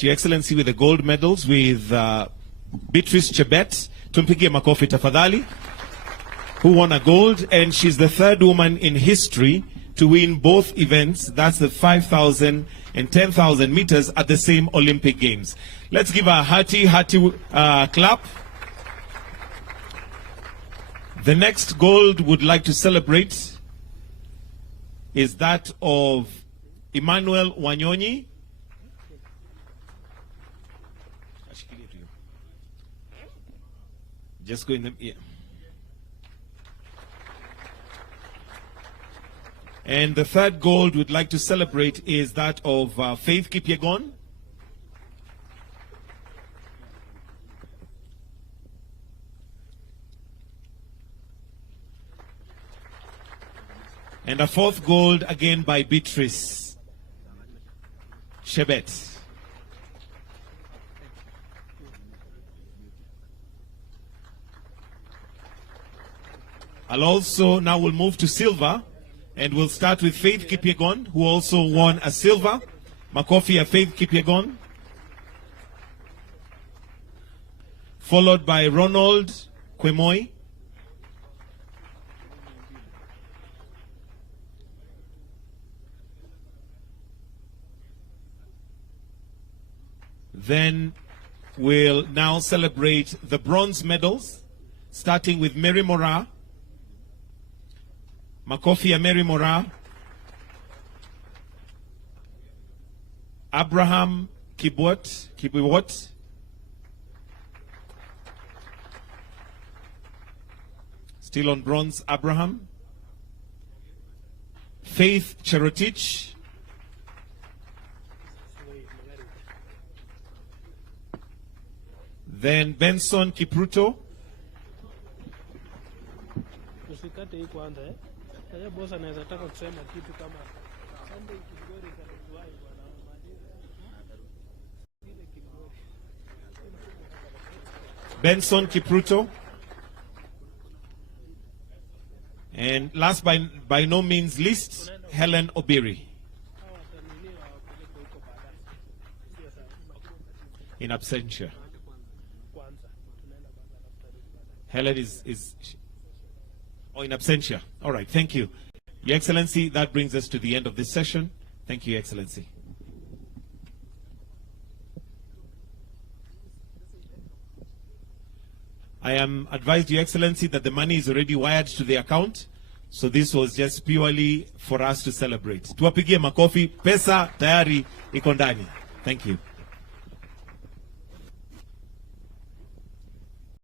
start, Your Excellency, with the gold medals with Beatrice Chebet. Tumpigie makofi tafadhali, who won a gold, and she's the third woman in history to win both events. That's the 5,000 and 10,000 meters at the same Olympic Games. Let's give a hearty clap. The next gold would like to celebrate is that of Emmanuel Wanyonyi. Just go in the... Yeah. And the third gold we'd like to celebrate is that of Faith Kipyegon. And a fourth gold again by Beatrice Chebet. Now we'll move to silver. And we'll start with Faith Kipyegon, who also won a silver. Makofi ya Faith Kipyegon. Followed by Ronald Kwemoi. Then we'll now celebrate the bronze medals, starting with Mary Mora. Makofi ya Mary Mora. Abraham Kibiwot. Still on bronze, Abraham. Faith Cherotich. Then Benson Kipruto. Benson Kipruto. And last by no means least, Helen Obiri. In absentia. Helen is in absentia. All right, thank you. Your Excellency, that brings us to the end of this session. Thank you, Your Excellency. I am advised, Your Excellency, that the money is already wired to the account. So this was just purely for us to celebrate. Tuwapigie makofi, pesa tayari iko ndani. Thank you.